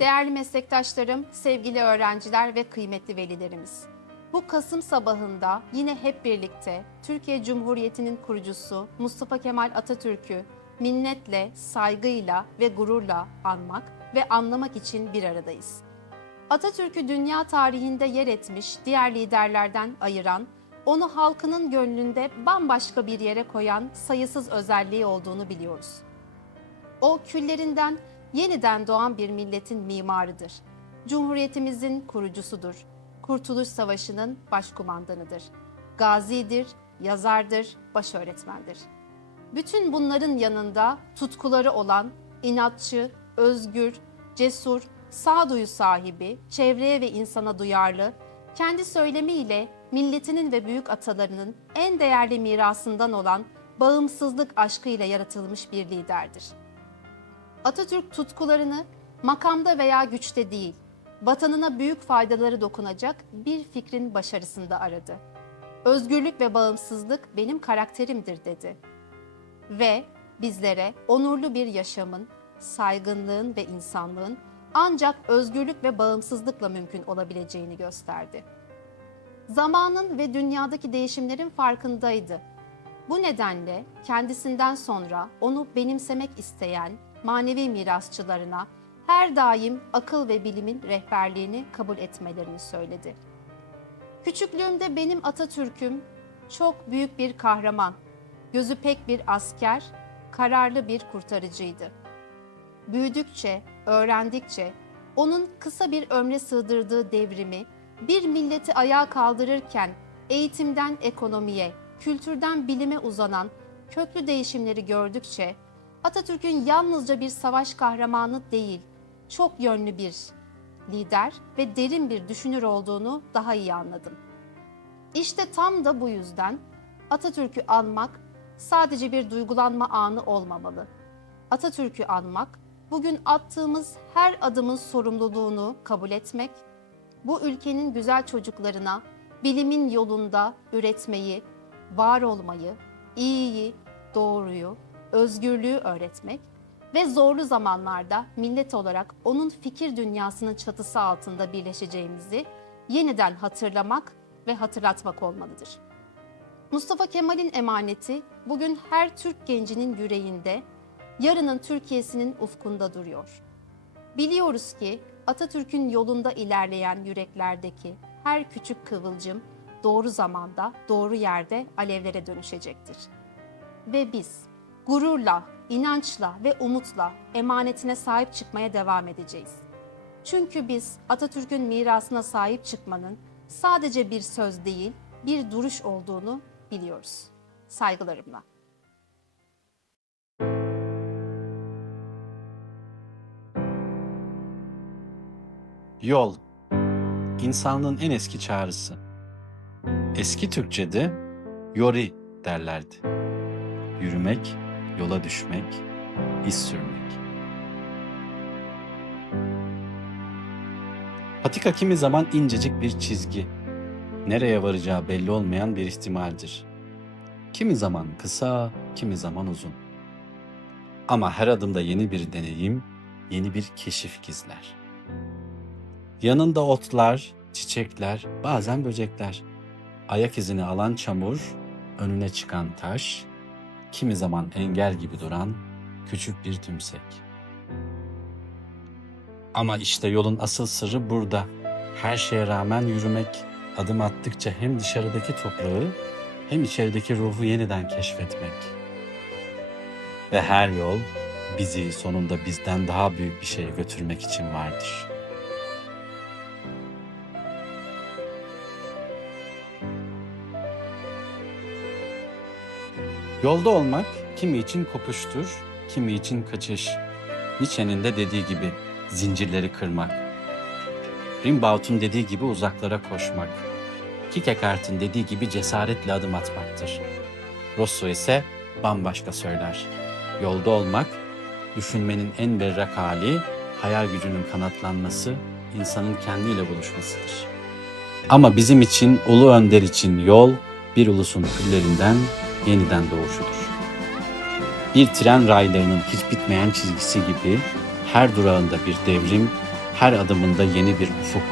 Değerli meslektaşlarım, sevgili öğrenciler ve kıymetli velilerimiz. Bu Kasım sabahında yine hep birlikte Türkiye Cumhuriyeti'nin kurucusu Mustafa Kemal Atatürk'ü minnetle, saygıyla ve gururla anmak ve anlamak için bir aradayız. Atatürk'ü dünya tarihinde yer etmiş diğer liderlerden ayıran, onu halkının gönlünde bambaşka bir yere koyan sayısız özelliği olduğunu biliyoruz. O küllerinden yeniden doğan bir milletin mimarıdır. Cumhuriyetimizin kurucusudur. Kurtuluş Savaşı'nın başkumandanıdır. Gazidir, yazardır, baş öğretmendir. Bütün bunların yanında tutkuları olan inatçı, özgür, cesur, sağduyu sahibi, çevreye ve insana duyarlı, kendi söylemiyle milletinin ve büyük atalarının en değerli mirasından olan bağımsızlık aşkıyla yaratılmış bir liderdir. Atatürk tutkularını makamda veya güçte değil, vatanına büyük faydaları dokunacak bir fikrin başarısında aradı. Özgürlük ve bağımsızlık benim karakterimdir dedi. Ve bizlere onurlu bir yaşamın, saygınlığın ve insanlığın ancak özgürlük ve bağımsızlıkla mümkün olabileceğini gösterdi. Zamanın ve dünyadaki değişimlerin farkındaydı. Bu nedenle kendisinden sonra onu benimsemek isteyen manevi mirasçılarına her daim akıl ve bilimin rehberliğini kabul etmelerini söyledi. Küçüklüğümde benim Atatürk'üm çok büyük bir kahraman, gözü pek bir asker, kararlı bir kurtarıcıydı. Büyüdükçe, öğrendikçe onun kısa bir ömre sığdırdığı devrimi bir milleti ayağa kaldırırken eğitimden ekonomiye, kültürden bilime uzanan köklü değişimleri gördükçe Atatürk'ün yalnızca bir savaş kahramanı değil, çok yönlü bir lider ve derin bir düşünür olduğunu daha iyi anladım. İşte tam da bu yüzden Atatürk'ü anmak sadece bir duygulanma anı olmamalı. Atatürk'ü anmak, bugün attığımız her adımın sorumluluğunu kabul etmek, bu ülkenin güzel çocuklarına bilimin yolunda üretmeyi, var olmayı, iyiyi, doğruyu, özgürlüğü öğretmek ve zorlu zamanlarda millet olarak onun fikir dünyasının çatısı altında birleşeceğimizi yeniden hatırlamak ve hatırlatmak olmalıdır. Mustafa Kemal'in emaneti bugün her Türk gencinin yüreğinde, yarının Türkiye'sinin ufkunda duruyor. Biliyoruz ki Atatürk'ün yolunda ilerleyen yüreklerdeki her küçük kıvılcım doğru zamanda, doğru yerde alevlere dönüşecektir. Ve biz gururla, inançla ve umutla emanetine sahip çıkmaya devam edeceğiz. Çünkü biz Atatürk'ün mirasına sahip çıkmanın sadece bir söz değil, bir duruş olduğunu biliyoruz. Saygılarımla. Yol, insanlığın en eski çağrısı. Eski Türkçe'de yori derlerdi. Yürümek, yola düşmek, iz sürmek. Patika kimi zaman incecik bir çizgi, nereye varacağı belli olmayan bir ihtimaldir. Kimi zaman kısa, kimi zaman uzun. Ama her adımda yeni bir deneyim, yeni bir keşif gizler. Yanında otlar, çiçekler, bazen böcekler. Ayak izini alan çamur, önüne çıkan taş, kimi zaman engel gibi duran küçük bir tümsek. Ama işte yolun asıl sırrı burada. Her şeye rağmen yürümek, adım attıkça hem dışarıdaki toprağı hem içerideki ruhu yeniden keşfetmek. Ve her yol bizi sonunda bizden daha büyük bir şeye götürmek için vardır.'' Yolda olmak kimi için kopuştur, kimi için kaçış. Nietzsche'nin de dediği gibi zincirleri kırmak. Rimbaud'un dediği gibi uzaklara koşmak. Kierkegaard'ın dediği gibi cesaretle adım atmaktır. Rousseau ise bambaşka söyler. Yolda olmak, düşünmenin en berrak hali, hayal gücünün kanatlanması, insanın kendiyle buluşmasıdır. Ama bizim için, Ulu Önder için yol, bir ulusun küllerinden yeniden doğuşudur. Bir tren raylarının hiç bitmeyen çizgisi gibi her durağında bir devrim, her adımında yeni bir ufuk.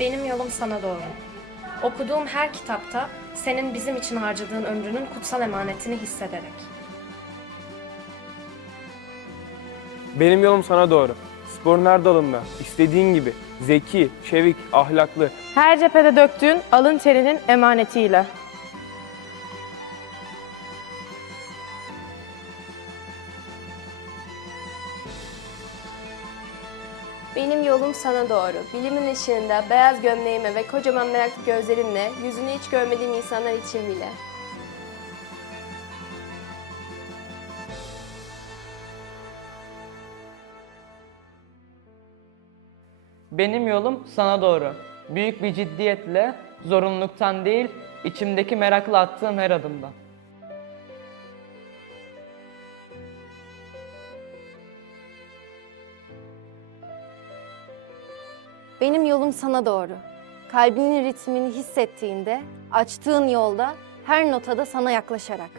Benim yolum sana doğru. Okuduğum her kitapta senin bizim için harcadığın ömrünün kutsal emanetini hissederek. Benim yolum sana doğru. Sporun her dalında, istediğin gibi, zeki, çevik, ahlaklı, Her cephede döktüğün alın terinin emanetiyle. Benim yolum sana doğru. Bilimin ışığında beyaz gömleğime ve kocaman meraklı gözlerimle yüzünü hiç görmediğim insanlar için bile. Benim yolum sana doğru. Büyük bir ciddiyetle, zorunluluktan değil, içimdeki merakla attığım her adımda. Benim yolum sana doğru. Kalbinin ritmini hissettiğinde, açtığın yolda, her notada sana yaklaşarak.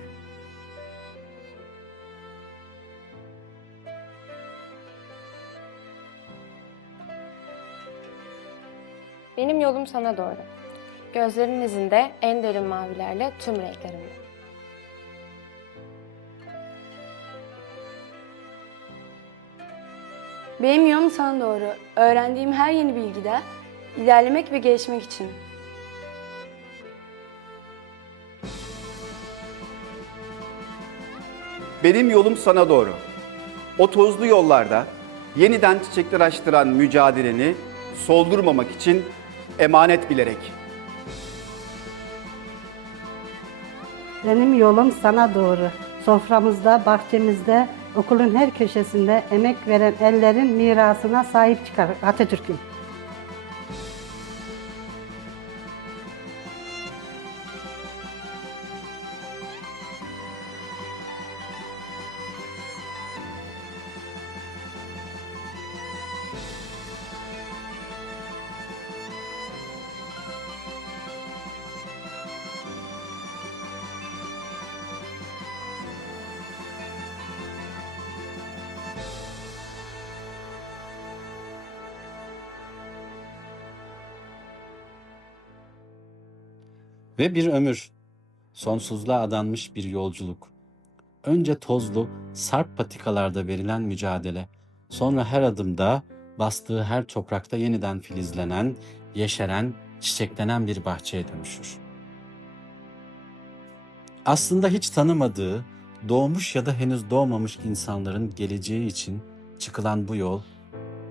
Benim yolum sana doğru. Gözlerinin izinde en derin mavilerle tüm renklerimle. Benim yolum sana doğru. Öğrendiğim her yeni bilgide ilerlemek ve gelişmek için. Benim yolum sana doğru. O tozlu yollarda yeniden çiçekler açtıran mücadeleni soldurmamak için emanet bilerek. Benim yolum sana doğru. Soframızda, bahçemizde, okulun her köşesinde emek veren ellerin mirasına sahip çıkar Atatürk'üm. Ve bir ömür, sonsuzluğa adanmış bir yolculuk. Önce tozlu, sarp patikalarda verilen mücadele, sonra her adımda, bastığı her toprakta yeniden filizlenen, yeşeren, çiçeklenen bir bahçeye dönüşür. Aslında hiç tanımadığı, doğmuş ya da henüz doğmamış insanların geleceği için çıkılan bu yol,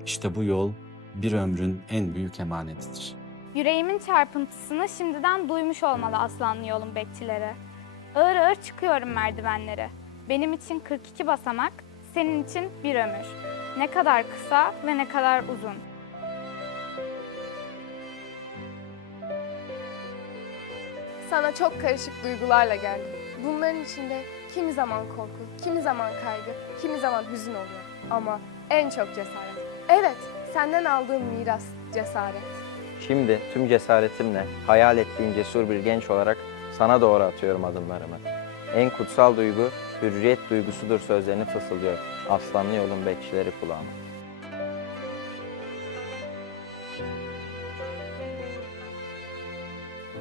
işte bu yol bir ömrün en büyük emanetidir. Yüreğimin çarpıntısını şimdiden duymuş olmalı Aslanlı yolun bekçileri. Ağır ağır çıkıyorum merdivenleri. Benim için 42 basamak, senin için bir ömür. Ne kadar kısa ve ne kadar uzun. Sana çok karışık duygularla geldim. Bunların içinde kimi zaman korku, kimi zaman kaygı, kimi zaman hüzün oluyor. Ama en çok cesaret. Evet, senden aldığım miras cesaret. Şimdi tüm cesaretimle hayal ettiğim cesur bir genç olarak sana doğru atıyorum adımlarımı. En kutsal duygu hürriyet duygusudur sözlerini fısıldıyor. Aslanlı yolun bekçileri kulağıma.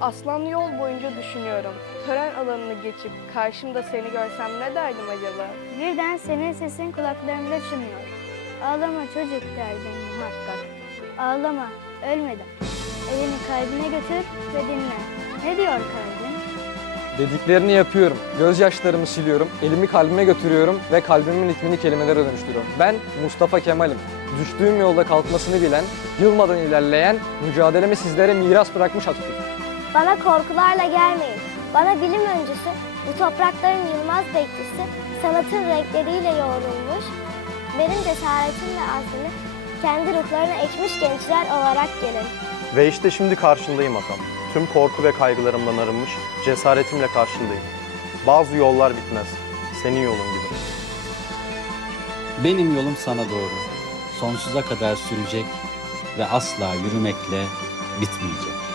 Aslanlı yol boyunca düşünüyorum. Tören alanını geçip karşımda seni görsem ne derdim acaba? Birden senin sesin kulaklarımda çınlıyor. Ağlama çocuk derdim muhakkak. Ağlama, ölmedim. Elini kalbine götür ve dinle. Ne diyor kalbin? Dediklerini yapıyorum. Gözyaşlarımı siliyorum, elimi kalbime götürüyorum ve kalbimin ritmini kelimelere dönüştürüyorum. Ben Mustafa Kemal'im. Düştüğüm yolda kalkmasını bilen, yılmadan ilerleyen, mücadelemi sizlere miras bırakmış Atatürk. Bana korkularla gelmeyin. Bana bilim öncüsü, bu toprakların yılmaz bekçisi, sanatın renkleriyle yoğrulmuş, benim cesaretim ve azmimi kendi ruhlarına ekmiş gençler olarak gelin. Ve işte şimdi karşındayım atam. Tüm korku ve kaygılarımdan arınmış, cesaretimle karşındayım. Bazı yollar bitmez. Senin yolun gibi. Benim yolum sana doğru. Sonsuza kadar sürecek ve asla yürümekle bitmeyecek.